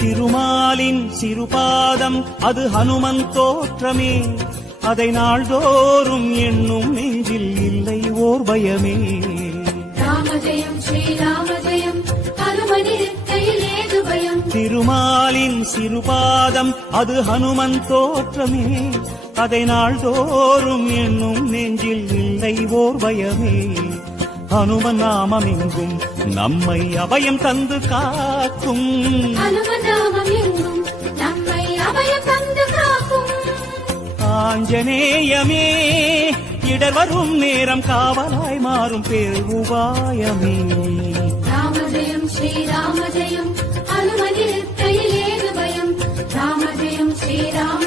திருமாலின் சிறுபாதம் அது ஹனுமன் தோற்றமே, அதை நாள்தோறும் எண்ணும் நெஞ்சில் இல்லை ஓர் பயமே. ராமஜெயம் ஸ்ரீராமஜெயம் ஹனுமனிருக்கையில் ஏது பயம். திருமாலின் சிறுபாதம் அது ஹனுமன் தோற்றமே, அதை நாள்தோறும் எண்ணும் நெஞ்சில் இல்லை ஓர் பயமே. ஹனுமன் நாமம் எங்கும் நம்மை அபயம் தந்து காக்கும். ஹனுமன் நாமம் எங்கும் நம்மை அபயம் தந்து காக்கும். ஆஞ்சநேயமே இடர் வரும் நேரம் காவலாய் மாறும் பேர் உபாயமே. ராமஜெயம் ஸ்ரீராமஜெயம் ஹனுமனிருக்கையில் ஏது பயம். ராமஜெயம் ஸ்ரீராம